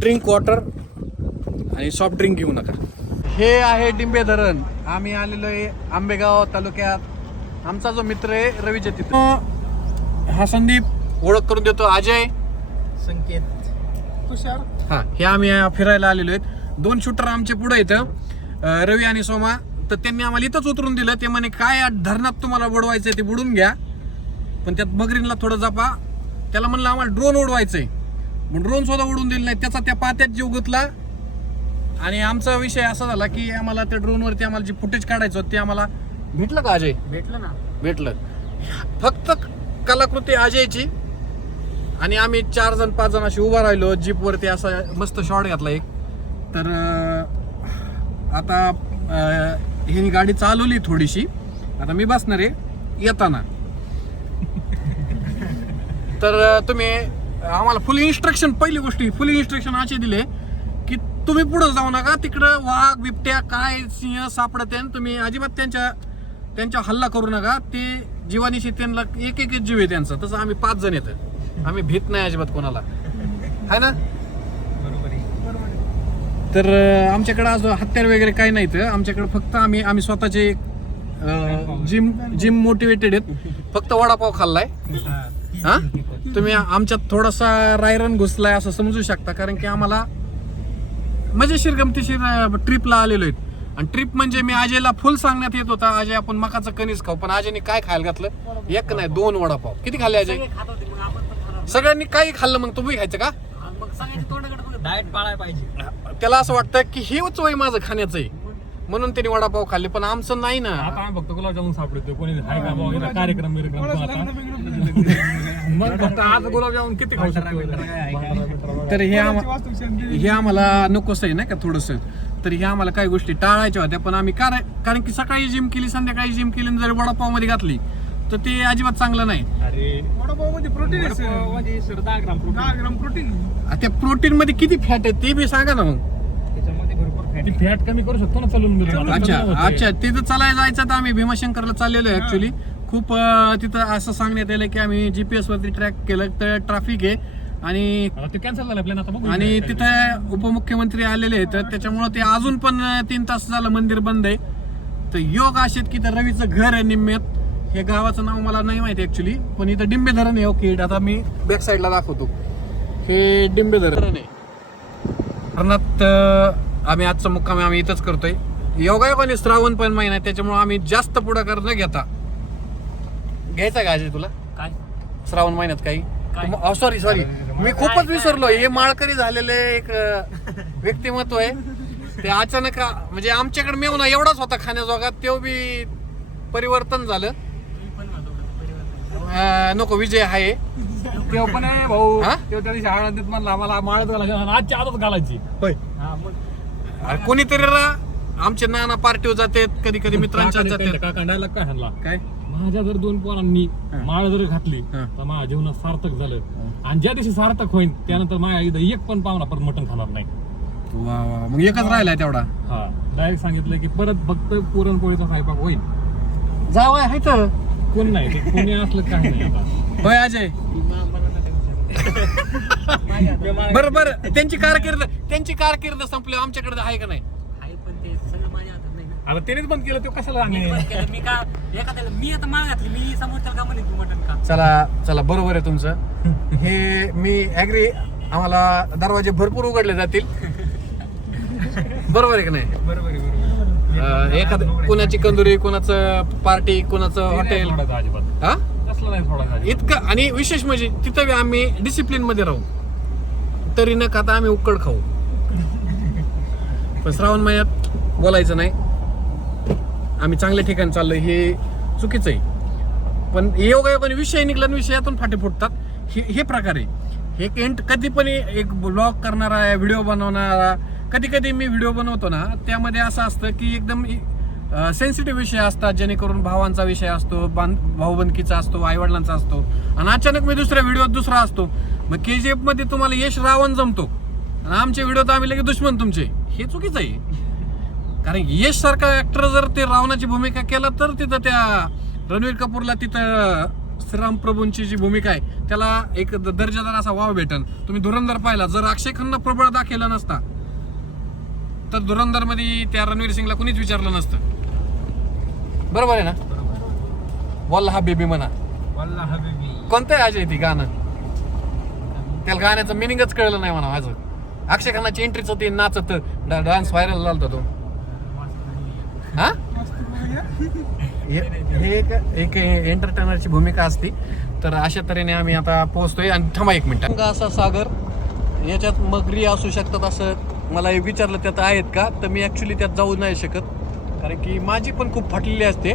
Drink water आणि soft drink घेऊ नका. हे आहे डिंबे धरण. आम्ही आलेलो आहे आंबेगाव तालुक्यात. आमचा जो मित्र आहे रवीच्या तिथे. हा संदीप, ओळख करून देतो अजय, संकेत, तुषार. हा, हे आम्ही फिरायला आलेलो आहेत. 2 शूटर आमचे पुढे येतं, रवी आणि सोमा. तर त्यांनी आम्हाला इथंच उतरून दिलं. ते म्हणे काय धरणात तुम्हाला बुडवायचंय ते बुडून घ्या, पण त्यात मगरीनला थोडं जपा. त्याला म्हणलं आम्हाला ड्रोन उडवायचंय, मग ड्रोन सुद्धा उडून दिलं नाही. त्याचा त्या पात्यात जीव गुतला. आणि आमचा विषय असा झाला की आम्हाला त्या ड्रोनवरती आम्हाला जे फुटेज काढायचं होतं ते आम्हाला भेटलं का अजय? भेटलं ना. भेटलं. फक्त कलाकृती अजयची. आणि आम्ही 4 जण 5 जण अशी उभा राहिलो जीपवरती. असा मस्त शॉट घातला एक. तर आता ह्यानी गाडी चालवली थोडीशी. आता मी बसणार आहे येताना. तर तुम्ही आम्हाला फुल इन्स्ट्रक्शन, पहिली गोष्टी फुल इन्स्ट्रक्शन असे दिले की तुम्ही पुढे जाऊ नका. तिकडं वाघ, बिबट्या, काय सिंह सापडते, तुम्ही अजिबात त्यांच्या हल्ला करू नका. ते जीवानीशी त्यांना एक जीव आहे त्यांचा. तसं आम्ही 5 जण येतं. आम्ही भीत नाही अजिबात कोणाला, आहे ना? तर आमच्याकडे आज हत्यार वगैरे काही नाहीत. आमच्याकडे फक्त आम्ही स्वतःचे जिम मोटिवेटेड आहेत. फक्त वडापाव खाल्लाय. हा, तुम्ही आमच्यात थोडासा रायरन घुसलाय असं समजू शकता. कारण की आम्हाला मजेशीर गमतीशीर ट्रिपला आलेलो आहेत. आणि ट्रिप म्हणजे मी अजयला फुल सांगण्यात येत होता, अजय आपण मकाचं कणीस खाऊ. पण अजयने काय खायला घातलं? एक नाही 2 वडापाव. किती खाल्ले अजय? सगळ्यांनी काही खाल्लं. मग तुम्ही खायचं का? डाएट पाळायला पाहिजे. त्याला असं वाटतं की हेच वय माझं खाण्याचं आहे, म्हणून त्यांनी वडापाव खाल्ले. पण आमचं नाही ना. आता आम्ही फक्त गुलाबजामुन सापडतो. कोणी हाय का बाबा कार्यक्रम मग फक्त आज गुलाबजामुन किती खाऊ शकतो? तर हे आम्हाला नकोच आहे ना का थोडंसं. तर हे आम्हाला काही गोष्टी टाळायच्या होत्या. पण आम्ही कारण की सकाळी जिम केली, संध्याकाळी जिम केली, जर वडापाव मध्ये घातली तर ते अजिबात चांगलं नाही. अरे वडापाव मध्ये प्रोटीन आहे. 10 ग्राम प्रोटीन. त्या प्रोटीन मध्ये किती फॅट आहे ते बी सांगा ना. मग त्याच्यामध्ये भरपूर फॅट. ती फॅट कमी करू शकतो ना चालून. अच्छा तिथं चालायला जायचं. तर आम्ही भीमाशंकरला चाललेलो आहे ऍक्च्युली. खूप तिथं असं सांगण्यात आलं की आम्ही GPS वरती ट्रॅक केलं तर ट्रॅफिक आहे. आणि ते कॅन्सल झालं प्लॅन आता बघू. आणि तिथं उपमुख्यमंत्री आलेले आहेत. तर त्याच्यामुळे ते अजून पण 3 तास झालं मंदिर बंद आहे. तर योग असेत की तर रवीचं घर आहे निम्म्यात. हे गावाचं नाव मला नाही माहिती ऍक्च्युली, पण इथं डिंबे धरण आहे. ओके, आता मी बॅक साईडला दाखवतो. हे डिंबे धरण आहे. धरणात आम्ही आजचा मुक्काम आम्ही इथंच करतोय. योगायोगाने श्रावण पण महिना आहे, त्याच्यामुळे आम्ही जास्त पुढाकार न घेता. घ्यायचा का अजय तुला काय श्रावण महिन्यात काही? सॉरी मी खूपच विसरलो. हे माळकरी झालेले एक व्यक्तिमत्व आहे. ते अचानक म्हणजे आमच्याकडे मेवना एवढाच होता खाण्याजोगा, तो बी परिवर्तन झालं. नको, विजय आहे ते पण आहे भाऊ. ते त्या दिवशी आळंदीत म्हणला आम्हाला माळत घालायची, आजची आजच घालायची. हा मग कोणीतरी आमचे नाना पार्टीवर जाते, कधी कधी मित्रांच्या जाते. कांडायला काय हल्ला काय माझ्या जर 2 पोरांनी माळ जर घातली तर माझ्या जीवनात सार्थक झालं. आणि ज्या दिवशी सार्थक होईल त्यानंतर माझ्या इथं एक पण पाहुणा परत मटण खाणार नाही. वा वा, मग एकच राहिलाय तेवढा. हा, डायरेक्ट सांगितलं की परत फक्त पुरणपोळीचा स्वयंपाक होईल. जाव आहे तर कोण नाही, ते कोणी असलं काय नाही आता. होय अजय. बरोबर, त्यांची कारकीर्द संपली. आमच्याकडे आहे का नाही? आहे, पण ते सगळं माझ्या हातात नाही ना. आता त्यानेच बंद केलं, तो कशाला मी पण केलं. मी का एखाद्याला मी आता माळ घातली, मी समोरच्याला का म्हणे तू मटण खा. चला बरोबर आहे तुमचं. हे मी ऍग्री. आम्हाला दरवाजे भरपूर उघडले जातील. बरोबर आहे की नाही? बरोबर आहे. एखादं कोणाची कंदुरी, कोणाचं पार्टी, कोणाचं हॉटेल, अजिबात हा कसलं नाही थोडा इतकं. आणि विशेष म्हणजे तिथं आम्ही डिसिप्लिन मध्ये राहू, तरी न खाता आम्ही उकड खाऊ. पण श्रावण महिन्यात बोलायचं नाही. आम्ही चांगल्या ठिकाणी चाललोय हे चुकीचं आहे. पण योगायोगाने विषय निघला, विषयातून फाटे फुटतात. हे प्रकार आहे. हे कधी पण एक ब्लॉग करणारा, व्हिडिओ बनवणारा, कधी कधी मी व्हिडिओ बनवतो ना, त्यामध्ये असं असतं की एकदम सेन्सिटिव्ह विषय असतात, जेणेकरून भावांचा विषय असतो, भाऊबंदकीचा असतो, आईवडिलांचा असतो. आणि अचानक मी दुसऱ्या व्हिडिओत दुसरा असतो. मग KGF मध्ये तुम्हाला यश रावण जमतो आणि आमच्या व्हिडिओत आम्ही लगेच दुश्मन तुमचे. हे चुकीचं आहे. कारण यश सारखा ऍक्टर जर ते रावणाची भूमिका केला तर तिथं त्या रणवीर कपूरला तिथं श्रीराम प्रभूंची जी भूमिका आहे त्याला एक दर्जादार असा वाव भेटन. तुम्ही धुरंधर पाहिला, जर अक्षय खन्ना प्रबळ दाखवला नसता तर धुरंधर मध्ये त्या रणवीर सिंगला कुणीच विचारलं नसतं. बरोबर आहे ना? वल्ला बेबी म्हणा, कोणतं आहे अजय ती गाणं? त्याला गाण्याचं मिनिंगच कळलं नाही म्हणा माझं. अक्षय खन्नाची एंट्रीच ते नाचत डान्स व्हायरल झाला तो. हा, हे एक एंटरटेनरची भूमिका असते. तर अशा तऱ्हेने आम्ही आता पोहोचतोय. आणि थांबा एक मिनिट, असा सागर याच्यात मगरी असू शकतात असं मला विचारलं, त्यात आहेत का? तर मी ऍक्च्युली त्यात जाऊ नाही शकत, कारण की माझी पण खूप फाटलेली असते.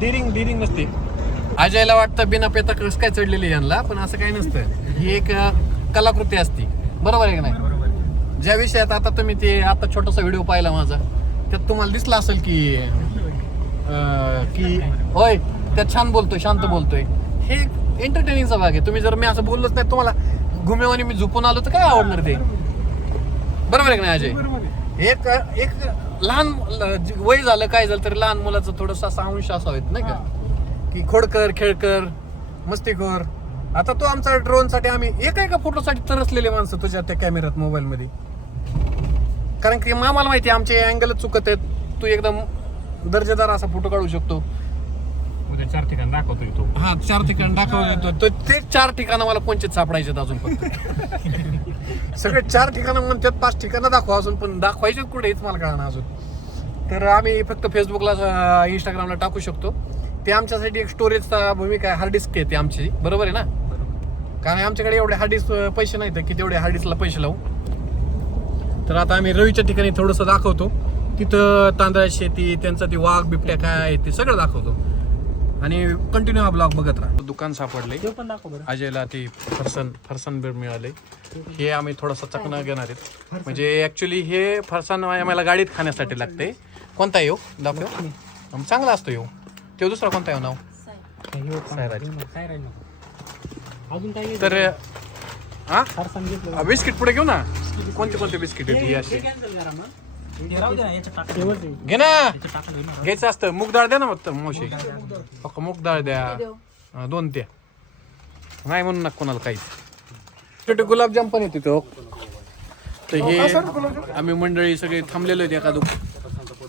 डिरिंग नसते. अजयला वाटतं बिना पेता कसं काय चढलेली यांना, पण असं काही नसतं. ही एक कलाकृती असते. बरोबर आहे का नाही? ज्या विषयात आता तुम्ही ते आता छोटासा व्हिडिओ पाहिला माझा, त्यात तुम्हाला दिसला असेल की होय त्यात छान बोलतोय, शांत बोलतोय. हे एंटरटेनिंगचा भाग आहे. तुम्ही जर मी असं बोललोच नाही, तुम्हाला घुमेवानी मी झोपून आलो तर काय आवडणार ते? बरोबर आहे का नाही अजय? एक लहान वय झालं काय झालं तरी लहान मुलाचं थोडंसं असा अंश असावेत नाही का, की खोडकर, खेळकर, मस्तीखोर. आता तो आमचा ड्रोन साठी आम्ही एका फोटोसाठी तरसलेले माणसं तुझ्या त्या कॅमेऱ्यात मोबाईल मध्ये, कारण की आम्हाला माहिती आहे आमचे अँगलच चुकत आहेत. तू एकदम दर्जेदार असा फोटो काढू शकतो. उद्या 4 ठिकाण दाखवतोय तो. हा, 4 ठिकाण दाखवतो. ते 4 ठिकाणं मला कोणतेच सापडायचे अजून फक्त. सगळे 4 ठिकाणं म्हणतात, 5 ठिकाणं दाखवा अजून, पण दाखवायचे कुठे हेच मला कळणार अजून. तर आम्ही फक्त फेसबुकला, इंस्टाग्रामला टाकू शकतो. ते आमच्यासाठी एक स्टोरेजचा भूमिका आहे. हार्ड डिस्क आहे ते आमची, बरोबर आहे ना? कारण आमच्याकडे एवढे हार्ड डिस्क पैसे नाहीत की तेवढे हार्ड डिस्कला पैसे लावू. तर आता आम्ही रवीच्या ठिकाणी थोडंसं दाखवतो. तिथं तांदळाची शेती, त्यांचा ती वाघ बिबट्या काय आहे ते सगळं दाखवतो. आणि कंटिन्यू हा ब्लॉग बघत राहा. दुकान सापडले अजयला, ते फरसान बीड मिळाले. हे आम्ही थोडासा चकना घेणार आहेत. म्हणजे ऍक्च्युली हे फरसान आम्हाला गाडीत खाण्यासाठी लागते. कोणता येऊ दाखव? चांगला असतो येऊ. ते दुसरा कोणता येऊ नाव? तर हा बिस्किट पुढे घेऊ ना. कोणते बिस्किट आहेत? ही असे घे ना, घ्यायचं असतं. मूग डाळ द्या ना मग मावशी, फक्त मूग डाळ द्या 2 त्या. नाही म्हणून ना कोणाला काहीच. छोटे गुलाबजाम पण येते तो. तर हे आम्ही मंडळी सगळे थांबलेलो आहेत एका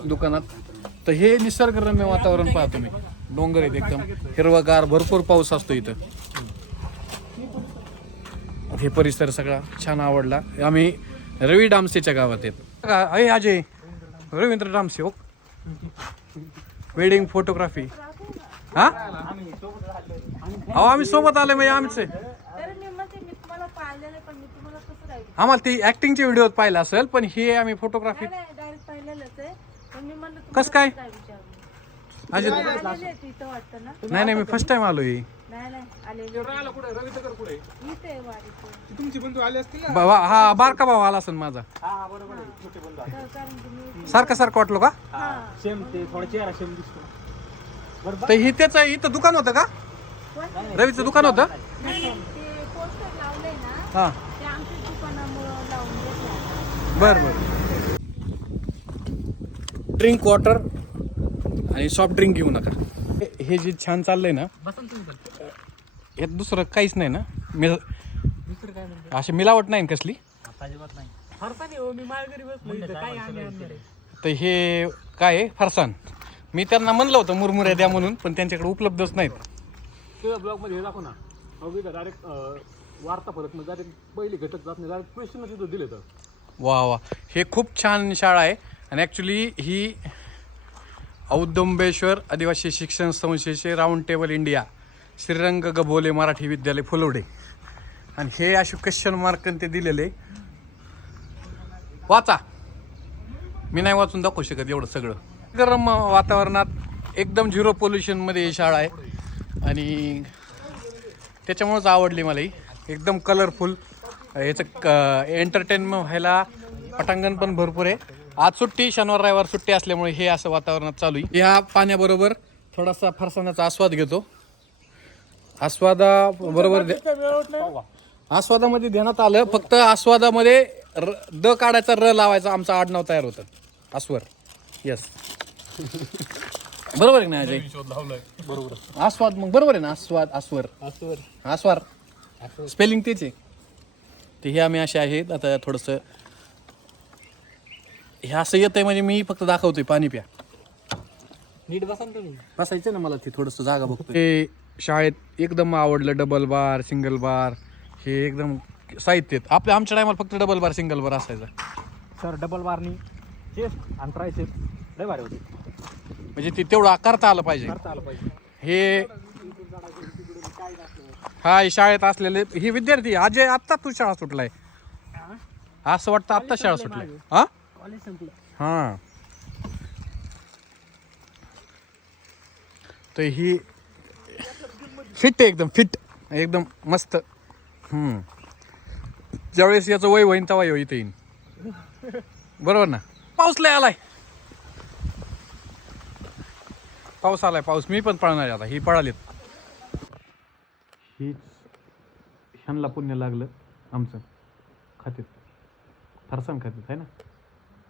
दुकानात. तर हे निसर्गरम्य वातावरण पाहतो मी. डोंगर आहेत एकदम हिरवगार, भरपूर पाऊस असतो इथं. हे परिसर सगळा छान आवडला. आम्ही रवी डामसेच्या गावात आहेत. अय अजय, रवींद्र डामसे हो, वेडिंग फोटोग्राफी. हा, अहो आम्ही सोबत आले म्हणजे आमचे. आम्हाला ती ऍक्टिंगचे व्हिडिओ पाहिला असेल, पण हे आम्ही फोटोग्राफी कस काय अजय? नाही मी फर्स्ट टाइम आलोय. तुमचे बंधू आले असतील ना? हा, बारका भाऊ आला असेल माझा. सारखं वाटलो का? तर हे त्याच इथं दुकान होतं का? रवीचं दुकान होतं? हा, बर. ड्रिंक वॉटर आणि सॉफ्ट ड्रिंक घेऊ नका. हे जे छान चाललंय ना, यात दुसरं काहीच नाही ना? अशी मिलावट नाही कसली? तर हे काय आहे? फरसान. मी त्यांना म्हणलं होतं मुरमुऱ्या द्या म्हणून, पण त्यांच्याकडे उपलब्धच नाहीत. ब्लॉग मध्ये दाखव ना. डायरेक्ट वार्ता फरक म्हणजे डायरेक्ट पहिली घटक जात नाही, डायरेक्ट क्वेश्चन तिथं दिले. तर वा, हे खूप छान शाळा आहे. आणि ॲक्च्युली ही औदुंबेश्वर आदिवासी शिक्षण संस्थेचे round table India Shrirang Gabhole Marathi विद्यालय फुलवडे. आणि हे असे क्वेश्चन मार्क ते दिलेले. वाचा, मी नाही वाचून दाखवू शकत एवढं सगळं. गरम वातावरणात एकदम 0 पोल्युशनमध्ये ही शाळा आहे. आणि त्याच्यामुळेच आवडली मला ही. एकदम कलरफुल. याचं एंटरटेनमेंट व्हायला पटांगण पण भरपूर आहे. आज सुट्टी, शनिवार रविवार सुट्टी असल्यामुळे हे असं वातावरणात चालू आहे. या पाण्याबरोबर थोडासा फरसाणाचा आस्वाद घेतो. आस्वादामध्ये ध्यानात आलं, फक्त आस्वादामध्ये द काढायचा र लावायचा. आमचं आडनाव तयार होतं, अस्वर. येस. बरोबर आहे ना अजय? शोध लावलाय. बरोबर. आस्वाद मग बरोबर आहे ना? आस्वार स्पेलिंग तेच आहे. ते हे आम्ही असे आहेत. आता थोडंसं हे असं येतंय म्हणजे मी फक्त दाखवतोय पाणी प्या. नीट बसा ना तुम्ही. बसायचं ना मला ते थोडंसं जागा बघतो. हे शाळेत एकदम आवडलं डबल बार सिंगल बार हे एकदम साहित्य आमच्या टायमाला फक्त डबल बार सिंगल बार असायचा. सर डबल बारनी चेस्ट आणि ट्रायसेप लय भारी होते. म्हणजे ते तेवढं करता आलं पाहिजे. आलं पाहिजे. हे हा हे शाळेत असलेले हे विद्यार्थी अजय आत्ता तू शाळा सुटलाय असं वाटतं. आत्ता शाळा सुटलाय. हा कॉलेज संपलं. हा तर ही फिट आहे एकदम फिट एकदम मस्त. ज्यावेळेस याचं वय होईन तेव्हा इथे येईन. बरोबर ना? पाऊस लय आलाय. पाऊस आलाय पाऊस. मी पण पळणार आता. ही पळालीत. हीच ह्यांना पुण्य लागलं आमचं. खात्यात फरसाण खात्यात आहे ना.